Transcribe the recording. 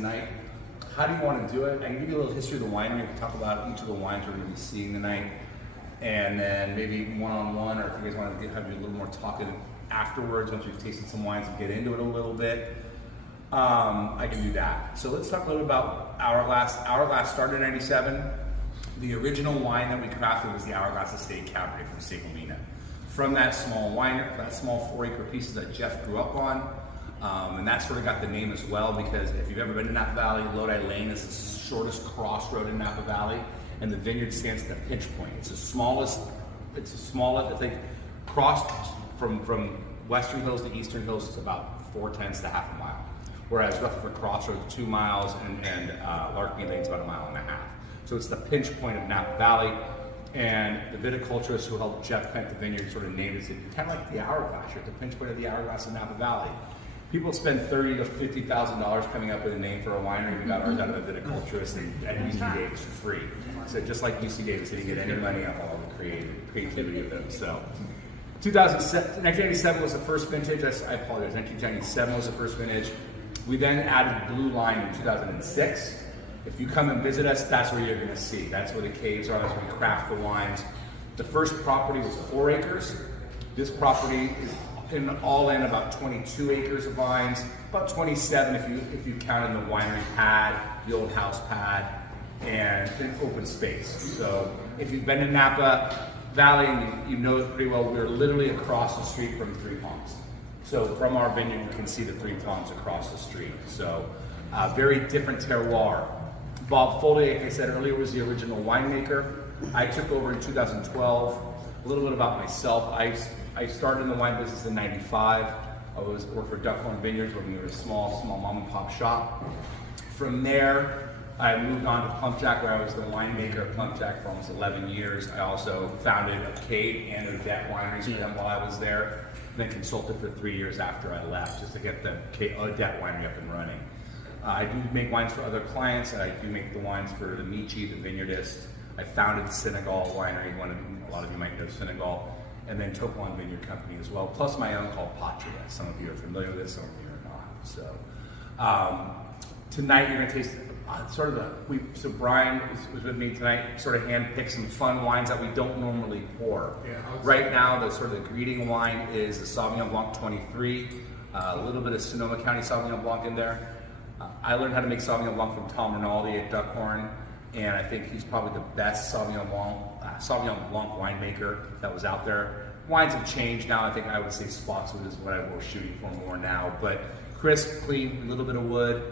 tonight. How do you want to do it? I can give you a little history of the winery. We can talk about each of the wines we're going to be seeing tonight, and then maybe one-on-one, or if you guys want to have a little more talking afterwards once we've tasted some wines and get into it a little bit. I can do that. So let's talk a little bit about Hourglass. Hourglass started in '97. The original wine that we crafted was the Hourglass Estate Cabernet from Sigomina. From that small winery, that small 4-acre pieces that Jeff grew up on. And that sort of got the name as well, because if you've ever been to Napa Valley, Lodi Lane is the shortest crossroad in Napa Valley, and the vineyard stands at the pinch point. It's the smallest, I think, crossed from western hills to eastern hills is about 4/10 to half a mile. Whereas Rutherford Crossroads 2 miles and Larkmead Lane's about 1.5 miles. So it's the pinch point of Napa Valley. And the viticulturist who helped Jeff plant the vineyard sort of named it, kind of like the Hourglass. You're at the pinch point of the Hourglass in Napa Valley. People spend $30,000 to $50,000 coming up with a name for a winery. We got ours out of the viticulturist at UC Davis for free. So just like UC Davis, they didn't get any money off all the creativity of them. So 1997 was the first vintage. I apologize. 1997 was the first vintage. We then added Blue Line in 2006. If you come and visit us, that's where you're going to see. That's where the caves are. That's where we craft the wines. The first property was 4 acres. This property is all in about 22 acres of vines, about 27 if you count in the winery pad, the old house pad, and an open space. So if you've been in Napa Valley and you know it pretty well, we're literally across the street from 3 Palms. So from our vineyard, you can see the 3 Palms across the street. So very different terroir. Bob Foley, like I said earlier, was the original winemaker. I took over in 2012. A little bit about myself. I started in the wine business in '95. I worked for Duckhorn Vineyards when we were a small mom and pop shop. From there, I moved on to Plum Jack, where I was the winemaker at Plum Jack for almost 11 years. I also founded a Cade and Odette wineries for them while I was there. Then consulted for 3 years after I left, just to get the Odette winery up and running. I do make wines for other clients, and I do make the wines for the Michi, the vineyardist. I founded the Senegal winery, a lot of you might know Senegal, and then Toplon Vineyard Company as well, plus my own called Patria. Some of you are familiar with it, some of you are not. So tonight you're gonna taste so Brian was with me tonight, sort of hand-picked some fun wines that we don't normally pour. Yeah, right now, the sort of the greeting wine is the Sauvignon Blanc 23, a little bit of Sonoma County Sauvignon Blanc in there. I learned how to make Sauvignon Blanc from Tom Rinaldi at Duckhorn, and I think he's probably the best Sauvignon Blanc winemaker that was out there. Wines have changed now. I think I would say Spotswood is what we're shooting for more now, but crisp, clean, a little bit of wood,